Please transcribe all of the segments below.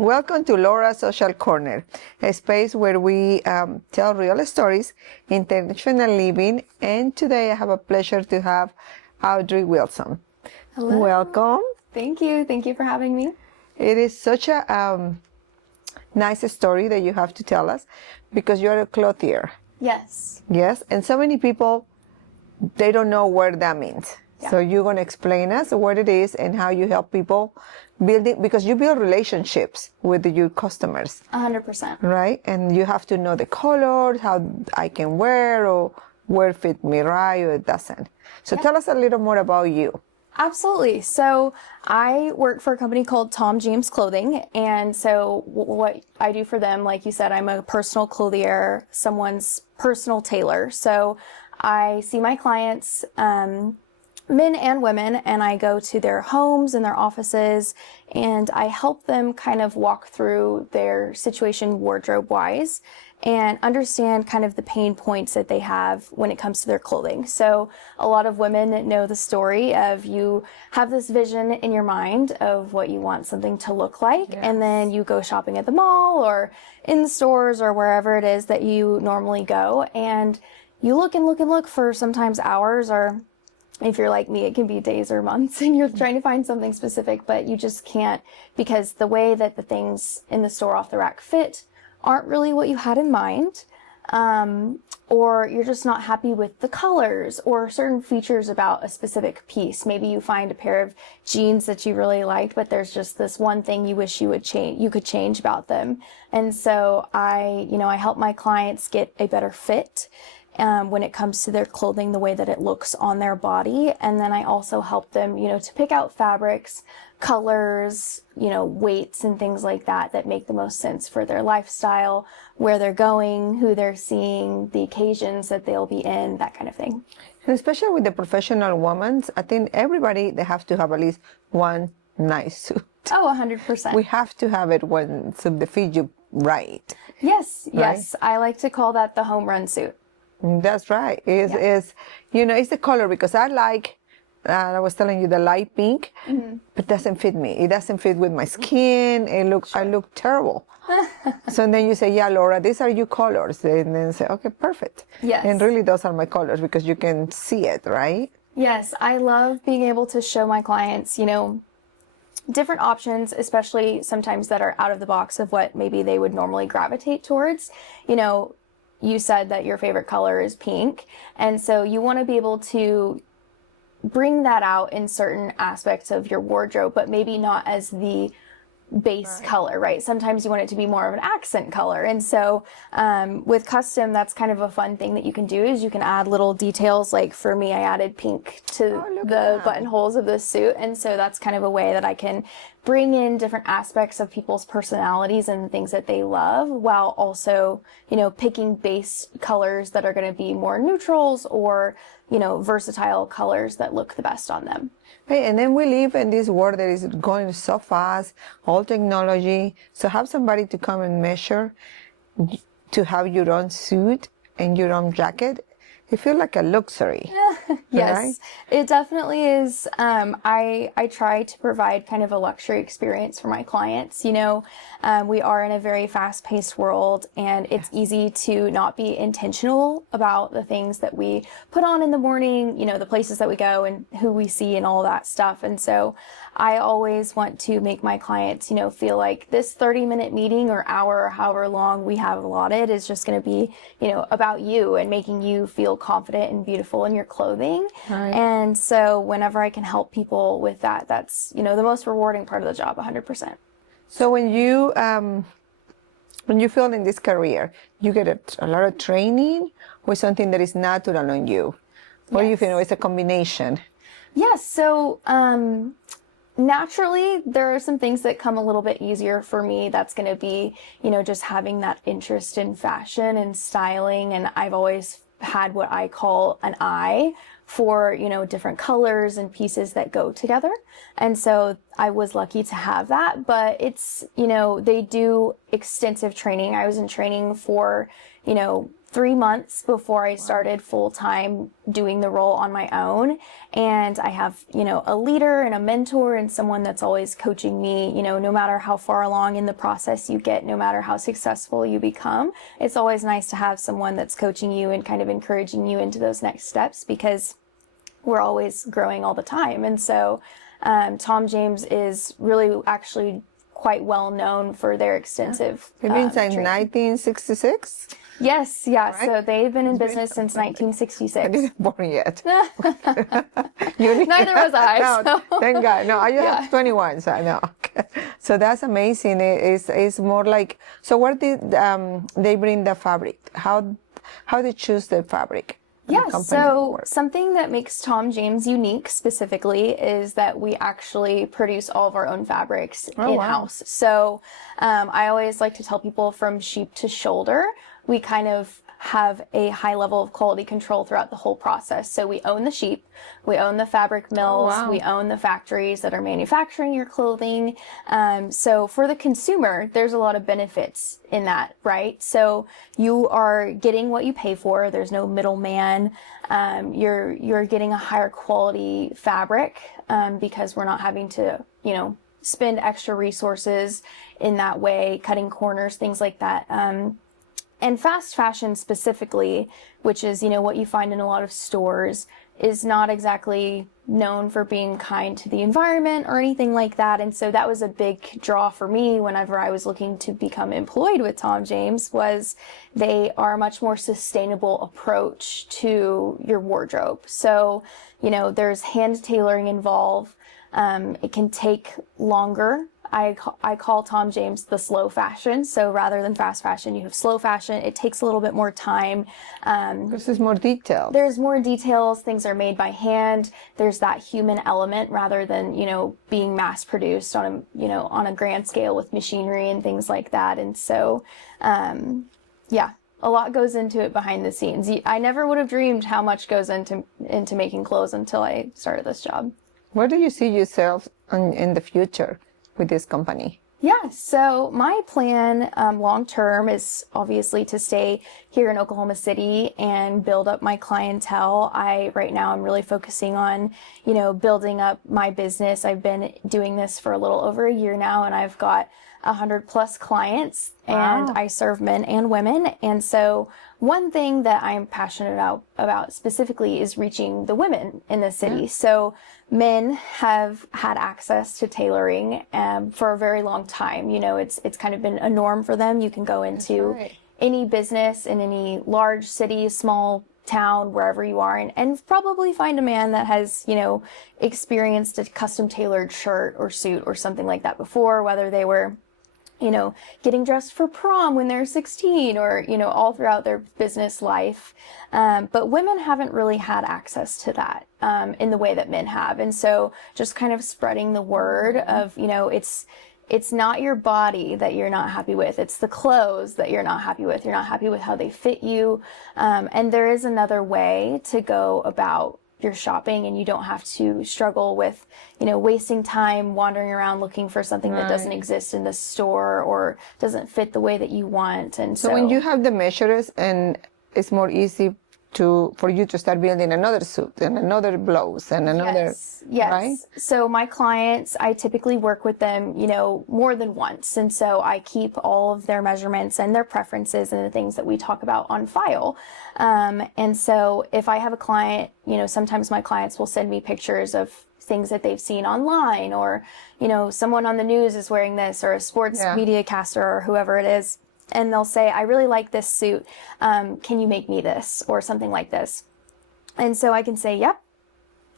Welcome to Laura's Social Corner, a space where we tell real stories, intentional living, and today I have a pleasure to have Audrey Wilson. Hello. Welcome. Thank you. Thank you for having me. It is such a nice story that you have to tell us because you're a clothier. Yes. Yes, and so many people, they don't know what that means. Yeah. So you're going to explain us what it is and how you help people build it, because you build relationships with your customers. 100%. Right? And you have to know the colors, how I can wear, or where fit me right or it doesn't. So tell us a little more about you. Absolutely. So I work for a company called Tom James Clothing. And so what I do for them, like you said, I'm a personal clothier, someone's personal tailor. So I see my clients, men and women, and I go to their homes and their offices, and I help them kind of walk through their situation wardrobe-wise and understand kind of the pain points that they have when it comes to their clothing. So a lot of women know the story of you have this vision in your mind of what you want something to look like, and then you go shopping at the mall or in the stores or wherever it is that you normally go, and you look and look and look for sometimes hours, or if you're like me, it can be days or months, and you're trying to find something specific, but you just can't, because the way that the things in the store off the rack fit aren't really what you had in mind, or you're just not happy with the colors or certain features about a specific piece. Maybe you find a pair of jeans that you really liked, but there's just this one thing you wish you could change about them. And so I help my clients get a better fit when it comes to their clothing, the way that it looks on their body. And then I also help them, to pick out fabrics, colors, weights and things like that make the most sense for their lifestyle, where they're going, who they're seeing, the occasions that they'll be in, that kind of thing. And especially with the professional women, I think everybody, they have to have at least one nice suit. Oh, 100%. We have to have it when so they fit you right. Yes, right? yes. I like to call that the home run suit. That's right. It's the color, because I was telling you, the light pink, but it doesn't fit me. It doesn't fit with my skin. I look terrible. So then you say, yeah, Laura, these are your colors. And then say, okay, perfect. Yes. And really those are my colors, because you can see it, right? Yes. I love being able to show my clients, different options, especially sometimes that are out of the box of what maybe they would normally gravitate towards. You said that your favorite color is pink, and so you want to be able to bring that out in certain aspects of your wardrobe, but maybe not as the base color, right? Sometimes you want it to be more of an accent color. And so with custom, that's kind of a fun thing that you can do, is you can add little details. Like for me, I added pink to the buttonholes of this suit. And so that's kind of a way that I can bring in different aspects of people's personalities and things that they love, while also, picking base colors that are going to be more neutrals, or, versatile colors that look the best on them. Hey, and then we live in this world that is going so fast, all technology. So have somebody to come and measure, to have your own suit and your own jacket. It feels like a luxury. Yes, right? It definitely is. I try to provide kind of a luxury experience for my clients. We are in a very fast-paced world, and it's easy to not be intentional about the things that we put on in the morning, the places that we go and who we see and all that stuff. And so I always want to make my clients, feel like this 30-minute meeting or hour, or however long we have allotted, is just going to be, about you and making you feel confident and beautiful in your clothing. Right. And so whenever I can help people with that, that's, the most rewarding part of the job, 100%. So when you feel in this career, you get a lot of training, or something that is natural on you? Or you feel it's a combination? Yes. So naturally, there are some things that come a little bit easier for me. That's going to be, just having that interest in fashion and styling. And I've always had what I call an eye for, different colors and pieces that go together. And so I was lucky to have that, but it's, they do extensive training. I was in training for, 3 months before I started full time doing the role on my own. And I have, a leader and a mentor and someone that's always coaching me, no matter how far along in the process you get, no matter how successful you become. It's always nice to have someone that's coaching you and kind of encouraging you into those next steps, because we're always growing all the time. And so Tom James is really actually quite well known for their extensive It means like training. 1966? Yes, yeah. Right? So they've been in business since 1966. I didn't born yet. Neither was I. No, So. thank God. No, I just Yeah. have 21, so I know. Okay. So that's amazing. It's more like, so where did they bring the fabric? How they choose the fabric? Yeah, The company so works. something that makes Tom James unique specifically is that we actually produce all of our own fabrics Oh, in-house. So I always like to tell people, from sheep to shoulder, we kind of have a high level of quality control throughout the whole process. So we own the sheep, we own the fabric mills, wow. we own the factories that are manufacturing your clothing. So for the consumer, there's a lot of benefits in that, right? So you are getting what you pay for. There's no middleman. You're getting a higher quality fabric because we're not having to, spend extra resources in that way, cutting corners, things like that. And fast fashion specifically, which is, what you find in a lot of stores, is not exactly known for being kind to the environment or anything like that. And so that was a big draw for me whenever I was looking to become employed with Tom James, was they are a much more sustainable approach to your wardrobe. So, there's hand tailoring involved. It can take longer. I call Tom James the slow fashion. So rather than fast fashion, you have slow fashion. It takes a little bit more time. This is more detailed. There's more details. Things are made by hand. There's that human element rather than, being mass produced on a grand scale with machinery and things like that. And so, yeah, a lot goes into it behind the scenes. I never would have dreamed how much goes into making clothes until I started this job. Where do you see yourself in the future with this company? Yeah, so my plan long term is obviously to stay here in Oklahoma City and build up my clientele. Right now I'm really focusing on, building up my business. I've been doing this for a little over a year now, and I've got 100+ clients, and Wow. I serve men and women. And so one thing that I'm passionate about specifically is reaching the women in the city. So men have had access to tailoring for a very long time. It's kind of been a norm for them. You can go into right. any business in any large city, small town, wherever you are, and probably find a man that has, experienced a custom tailored shirt or suit or something like that before, whether they were getting dressed for prom when they're 16 or, all throughout their business life. But women haven't really had access to that in the way that men have. And so just kind of spreading the word of, it's not your body that you're not happy with. It's the clothes that you're not happy with. You're not happy with how they fit you. And there is another way to go about your shopping, and you don't have to struggle with, wasting time wandering around looking for something that doesn't exist in the store or doesn't fit the way that you want. And So when you have the measures, and it's more easy for you to start building another suit and another blouse and another, yes. right? So my clients, I typically work with them, more than once. And so I keep all of their measurements and their preferences and the things that we talk about on file. And so if I have a client, sometimes my clients will send me pictures of things that they've seen online, or, someone on the news is wearing this, or a sports media caster or whoever it is. And they'll say, I really like this suit. Can you make me this? Or something like this. And so I can say, yep,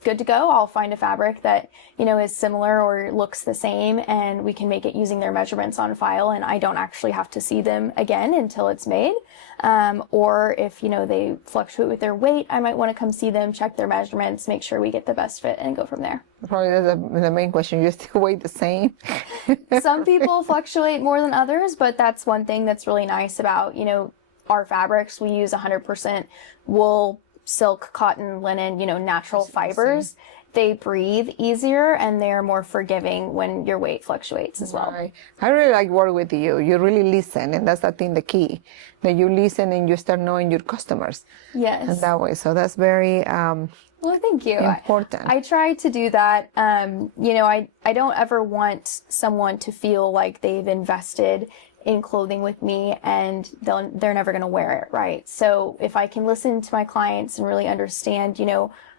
good to go. I'll find a fabric that, is similar or looks the same, and we can make it using their measurements on file. And I don't actually have to see them again until it's made. Or if, they fluctuate with their weight, I might want to come see them, check their measurements, make sure we get the best fit, and go from there. Probably that's the main question. You still weigh the same? Some people fluctuate more than others, but that's one thing that's really nice about, our fabrics. We use 100% wool silk, cotton, linen, natural fibers, they breathe easier and they're more forgiving when your weight fluctuates as well. Right. I really like work with you. You really listen, and that's I think the key, that you listen and you start knowing your customers. Yes. And that way, so that's very well, thank you. important. I try to do that. I don't ever want someone to feel like they've invested in clothing with me and they're never going to wear it, right? So if I can listen to my clients and really understand,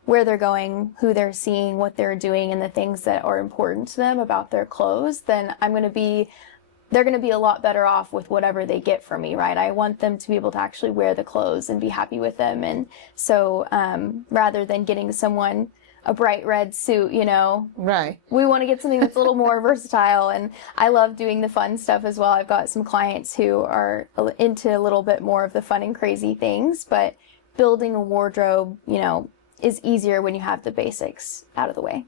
where they're going, who they're seeing, what they're doing, and the things that are important to them about their clothes, then they're going to be a lot better off with whatever they get from me, right? I want them to be able to actually wear the clothes and be happy with them. And so rather than getting someone a bright red suit, right, we want to get something that's a little more versatile. And I love doing the fun stuff as well. I've got some clients who are into a little bit more of the fun and crazy things, but building a wardrobe, is easier when you have the basics out of the way.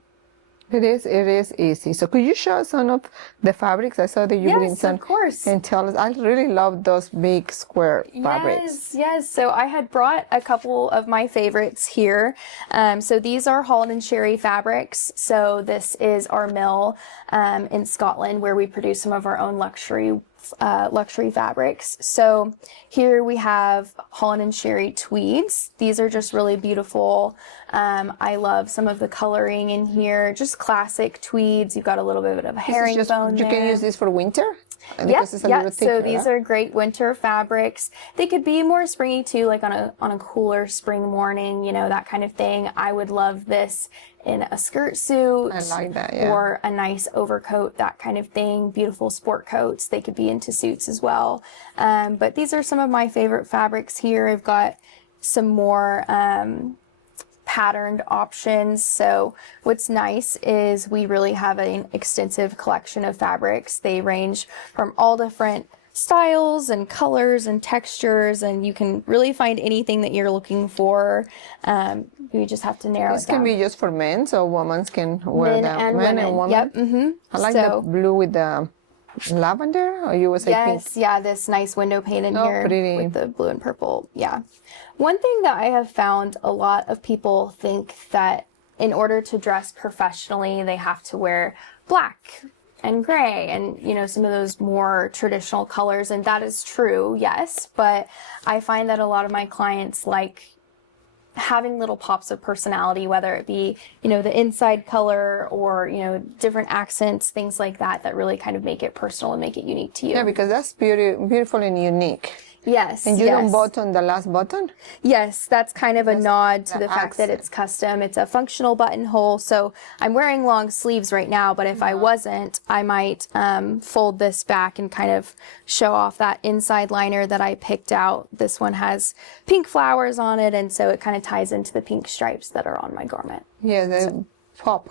It is easy. So could you show us some of the fabrics? I saw that you bring some. Yes, of course. And tell us, I really love those big square fabrics. Yes. So I had brought a couple of my favorites here. So these are Holland & Sherry fabrics. So this is our mill in Scotland where we produce some of our own luxury fabrics. So here we have Holland & Sherry tweeds. These are just really beautiful. I love some of the coloring in here, just classic tweeds. You've got a little bit of herringbone there. You can use this for winter? Yeah. So these are great winter fabrics. They could be more springy too, like on a cooler spring morning, that kind of thing. I would love this in a skirt suit. I like that, yeah. Or a nice overcoat, that kind of thing. Beautiful sport coats. They could be into suits as well. But these are some of my favorite fabrics here. I've got some more patterned options. So what's nice is we really have an extensive collection of fabrics. They range from all different styles and colors and textures, and you can really find anything that you're looking for. You just have to narrow it down. This can be just for men, so women can wear that. Men and women. Yep. Mm-hmm. I like the blue with the lavender, or you would say pink? Yes, yeah, this nice window pane in here pretty. with the blue and purple. Yeah. One thing that I have found, a lot of people think that in order to dress professionally, they have to wear black and gray and, some of those more traditional colors. And that is true, yes. But I find that a lot of my clients like having little pops of personality, whether it be, the inside color or, different accents, things like that, that really kind of make it personal and make it unique to you. Yeah, because that's beautiful and unique. Yes. And you don't button the last button? Yes, that's kind of a nod to the fact that it's custom. It's a functional buttonhole. So I'm wearing long sleeves right now, but if I wasn't, I might fold this back and kind of show off that inside liner that I picked out. This one has pink flowers on it, and so it kind of ties into the pink stripes that are on my garment. Yeah, they pop.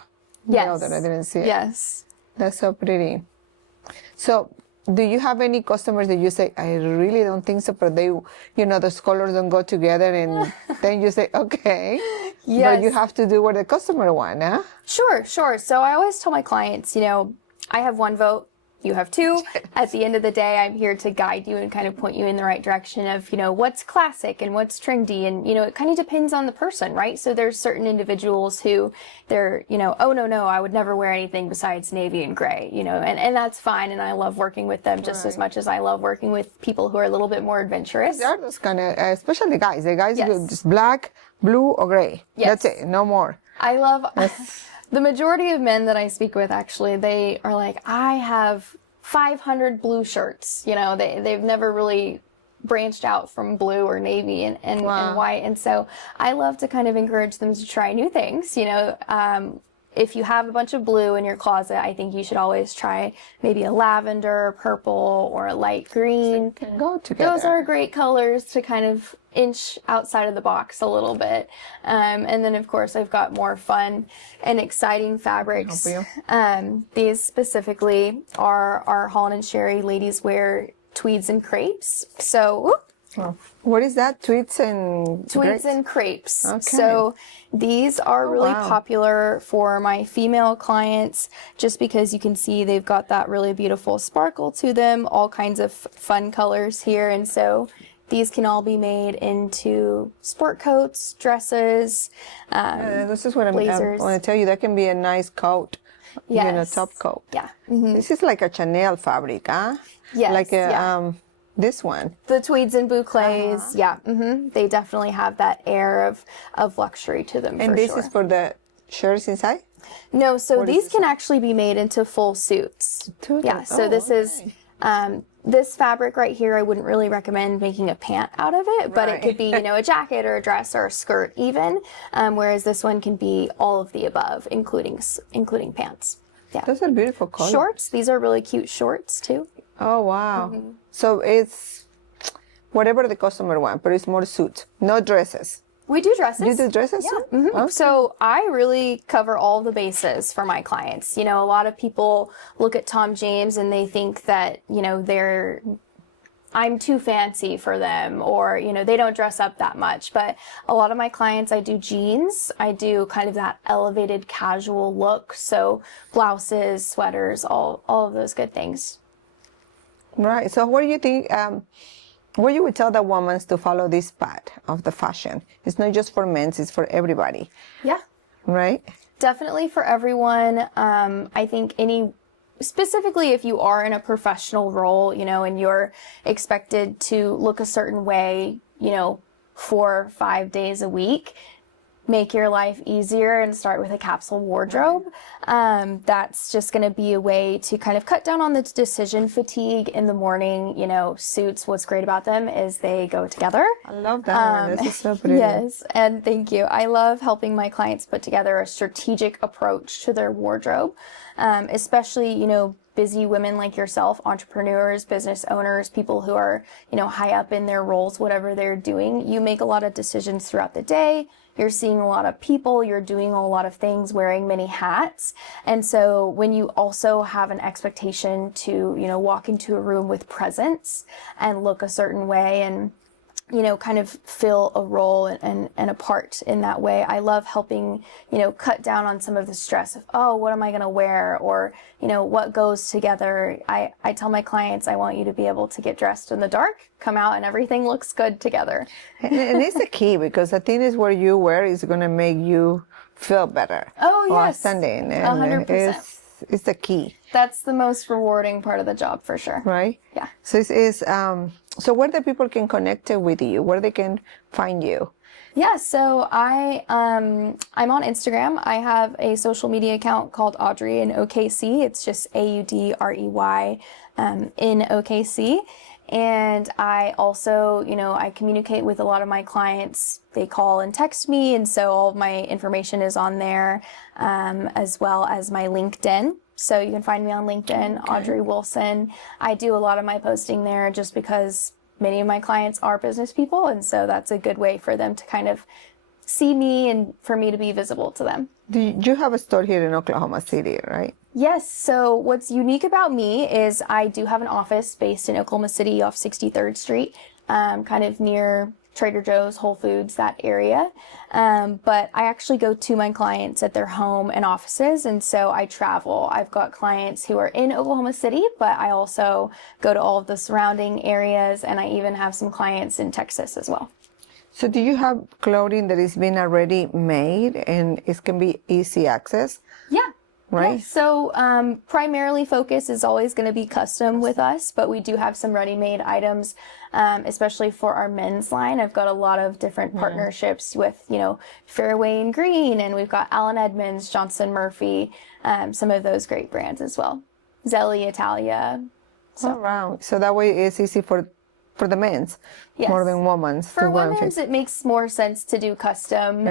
Yes. That I didn't see it. Yes. That's so pretty. So, do you have any customers that you say, I really don't think so, but they, those colors don't go together, and then you say, okay, yes. But you have to do what the customer wants, huh? Sure. So I always tell my clients, I have one vote, you have two. At the end of the day, I'm here to guide you and kind of point you in the right direction of, what's classic and what's trendy. And, it kind of depends on the person, right? So there's certain individuals who they're, oh, no, I would never wear anything besides navy and gray, and that's fine. And I love working with them just as much as I love working with people who are a little bit more adventurous. They're those kind of, especially the guys. The guys Yes. do just black, blue, or gray. Yes. That's it. No more. I love... The majority of men that I speak with, actually, they are like, I have 500 blue shirts. They've never really branched out from blue or navy and white. And so I love to kind of encourage them to try new things. If you have a bunch of blue in your closet, I think you should always try maybe a lavender, purple, or a light green. So can go together. Those are great colors to kind of inch outside of the box a little bit. And then, of course, I've got more fun and exciting fabrics. These specifically are our Holland & Sherry ladies wear tweeds and crepes. So, what is that? Tweeds and crepes. Okay. So these are really popular for my female clients just because you can see they've got that really beautiful sparkle to them, all kinds of fun colors here. And so these can all be made into sport coats, dresses, This is what I blazers. want to tell you. That can be a nice coat, Yes. top coat. Yeah. This is like a Chanel fabric, huh? Yes, Like a, yeah. this one. The tweeds and boucles, yeah. They definitely have that air of luxury to them, And for this sure. is for the shirts inside? No, so What is these this can actually be made into full suits. Yeah, so this is this fabric right here. I wouldn't really recommend making a pant out of it, but it could be, a jacket or a dress or a skirt even. Whereas this one can be all of the above, including pants. Yeah. Those are beautiful colors. Shorts. These are really cute shorts too. Oh, wow. So it's whatever the customer wants, but it's more suit, no dresses. We do dresses. You do dresses too? Okay. So I really cover all the bases for my clients. A lot of people look at Tom James and they think that, I'm too fancy for them, or, they don't dress up that much. But a lot of my clients, I do jeans. I do kind of that elevated casual look. So blouses, sweaters, all of those good things. Right. So what do you think, what you would tell the women to follow this path of the fashion? It's not just for men, it's for everybody. Yeah. Right? Definitely for everyone. I think specifically if you are in a professional role, and you're expected to look a certain way, 4 or 5 days a week, make your life easier and start with a capsule wardrobe. That's just going to be a way to kind of cut down on the decision fatigue in the morning. Suits, what's great about them is they go together. I love that one. This is so pretty. Yes, and thank you. I love helping my clients put together a strategic approach to their wardrobe, especially, busy women like yourself, entrepreneurs, business owners, people who are, high up in their roles, whatever they're doing. You make a lot of decisions throughout the day. You're seeing a lot of people, you're doing a lot of things, wearing many hats. And so when you also have an expectation to, walk into a room with presence and look a certain way and, kind of fill a role and a part in that way. I love helping, cut down on some of the stress of, oh, what am I going to wear? Or, what goes together. I tell my clients, I want you to be able to get dressed in the dark, come out and everything looks good together. And it's the key, because the thing is what you wear is going to make you feel better. Oh, yes. Outstanding. 100%. It's the key. That's the most rewarding part of the job for sure. Right? Yeah. So so where the people can connect with you, where they can find you. Yeah, so I'm on Instagram. I have a social media account called Audrey in OKC. It's just AUDREY in OKC. And I also, I communicate with a lot of my clients. They call and text me, and so all of my information is on there, as well as my LinkedIn. So you can find me on LinkedIn, okay. Audrey Wilson. I do a lot of my posting there just because many of my clients are business people, and so that's a good way for them to kind of see me and for me to be visible to them. You have a store here in Oklahoma City, right? Yes. So what's unique about me is I do have an office based in Oklahoma City off 63rd Street, kind of near Trader Joe's, Whole Foods, that area. But I actually go to my clients at their home and offices, and so I travel. I've got clients who are in Oklahoma City, but I also go to all of the surrounding areas, and I even have some clients in Texas as well. So do you have clothing that is been already made and it can be easy access? Yeah. Right. Yeah, so primarily focus is always going to be custom with us, but we do have some ready-made items, especially for our men's line. I've got a lot of different partnerships with, Fairway and Green, and we've got Allen Edmonds, Johnson Murphy, some of those great brands as well. Zelly, Italia. So. All right. So that way it's easy for the men's, yes. more than women's. For women's, it makes more sense to do custom,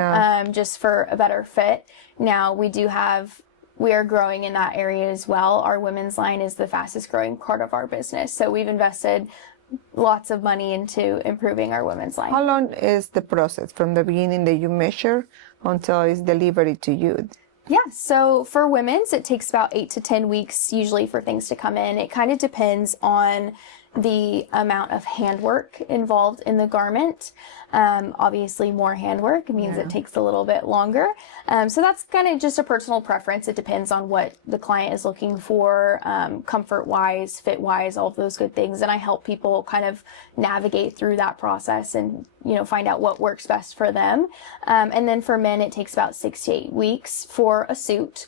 just for a better fit. Now, we are growing in that area as well. Our women's line is the fastest growing part of our business. So we've invested lots of money into improving our women's line. How long is the process from the beginning that you measure until it's delivered to you? Yeah, so for women's, it takes about 8 to 10 weeks usually for things to come in. It kind of depends on, the amount of handwork involved in the garment. Obviously, more handwork means it takes a little bit longer. So that's kind of just a personal preference. It depends on what the client is looking for, comfort-wise, fit-wise, all of those good things. And I help people kind of navigate through that process and, find out what works best for them. And then for men, it takes about 6 to 8 weeks for a suit.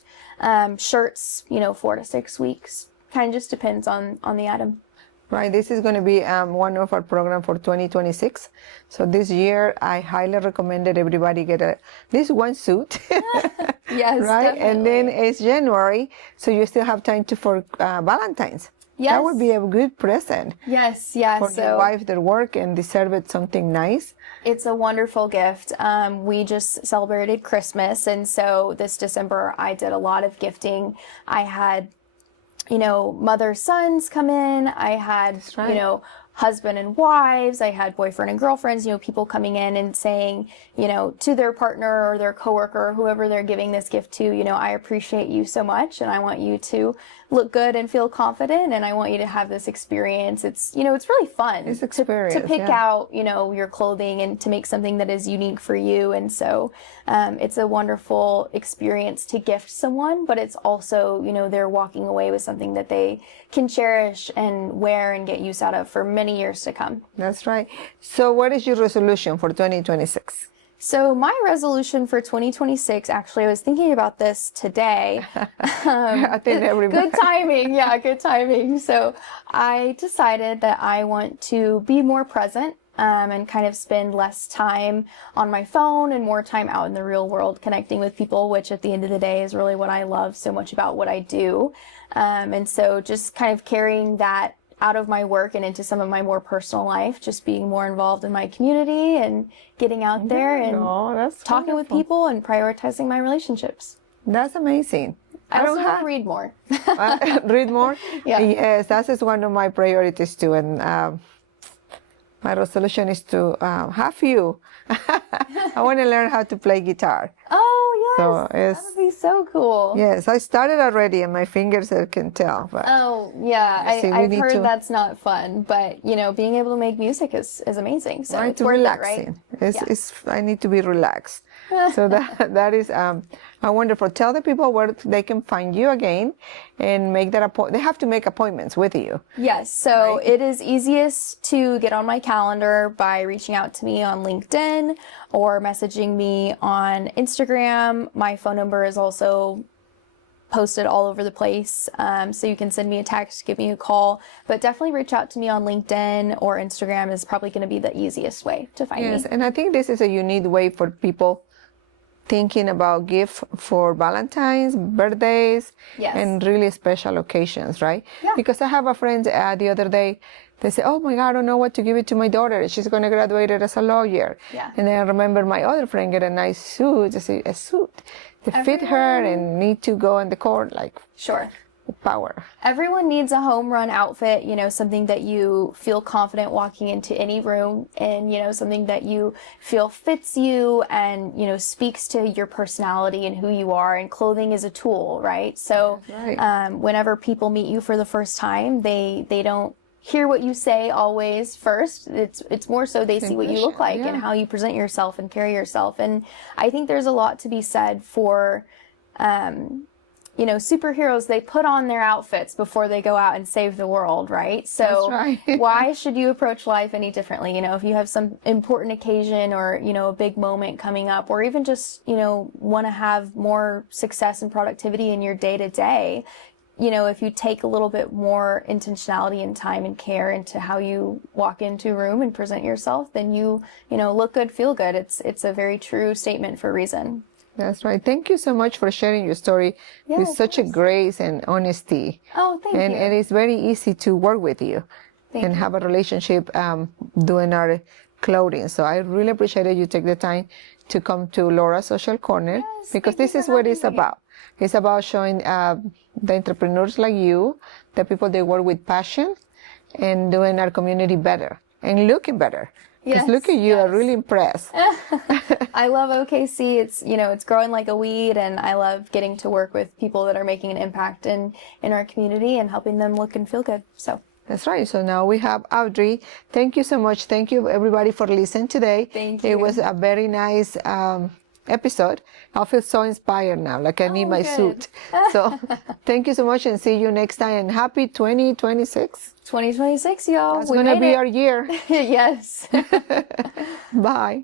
Shirts, 4 to 6 weeks. Kind of just depends on the item. Right, this is going to be one of our program for 2026. So this year, I highly recommended everybody get at least one suit. Yes, right, definitely. and then it's January, so you still have time for Valentine's. Yes. That would be a good present. Yes, yeah. For your wife that work and deserve it something nice. It's a wonderful gift. We just celebrated Christmas, and so this December I did a lot of gifting. I had mother sons come in. I had, husband and wives. I had boyfriend and girlfriends, people coming in and saying, to their partner or their coworker or whoever they're giving this gift to, I appreciate you so much and I want you to look good and feel confident and I want you to have this experience. It's, it's really fun It's experience, to pick out, your clothing and to make something that is unique for you. And so, it's a wonderful experience to gift someone, but it's also, they're walking away with something that they can cherish and wear and get use out of for many years to come. That's right. So what is your resolution for 2026? So my resolution for 2026, actually, I was thinking about this today. I think everybody. Good timing. Yeah, good timing. So I decided that I want to be more present and kind of spend less time on my phone and more time out in the real world connecting with people, which at the end of the day is really what I love so much about what I do. And so just kind of carrying that out of my work and into some of my more personal life, just being more involved in my community and getting out there and talking with people and prioritizing my relationships. That's amazing. I also want to read more. Read more? Yeah. Yes, that is one of my priorities too. And my resolution is to have you. I want to learn how to play guitar. Oh, yes. So that would be so cool. Yes, I started already and my fingers I can tell. But Oh, yeah. I've heard that's not fun, but, being able to make music is amazing. So right, it's to worth relaxing. it, right? It's I need to be relaxed. So that is wonderful. Tell the people where they can find you again and make that appointment. They have to make appointments with you. Yes. So it is easiest to get on my calendar by reaching out to me on LinkedIn or messaging me on Instagram. My phone number is also posted all over the place. So you can send me a text, give me a call, but definitely reach out to me on LinkedIn or Instagram is probably going to be the easiest way to find me. Yes, and I think this is a unique way for people thinking about gift for Valentine's, birthdays, and really special occasions, right? Yeah. Because I have a friend the other day, they say, oh my God, I don't know what to give it to my daughter. She's going to graduate as a lawyer. Yeah. And then I remember my other friend get a nice suit. I say, a suit to fit her and need to go in the court, like Sure. with power. Everyone needs a home run outfit, something that you feel confident walking into any room and, something that you feel fits you and, speaks to your personality and who you are. And clothing is a tool, right? So whenever people meet you for the first time, they don't hear what you say always first. It's more so they see what you look like and how you present yourself and carry yourself. And I think there's a lot to be said for, superheroes, they put on their outfits before they go out and save the world, right? So why should you approach life any differently? If you have some important occasion or, a big moment coming up, or even just, want to have more success and productivity in your day to day, if you take a little bit more intentionality and time and care into how you walk into a room and present yourself, then you look good, feel good. It's a very true statement for a reason. That's right. Thank you so much for sharing your story with such a grace and honesty. Oh, thank you. And it is very easy to work with you and have a relationship doing our clothing. So I really appreciate that you take the time to come to Laura's Social Corner because this is what it's about. It's about showing the entrepreneurs like you, the people that work with passion and doing our community better and looking better. Because look at you, I'm really impressed. I love OKC. It's growing like a weed, and I love getting to work with people that are making an impact in our community and helping them look and feel good. So That's right. So now we have Audrey. Thank you so much. Thank you everybody for listening today. Thank you. It was a very nice episode. I feel so inspired now, like I need my good. suit. So thank you so much and see you next time and happy 2026. 2026, y'all. That's We going to made be it. our year. Yes. Bye.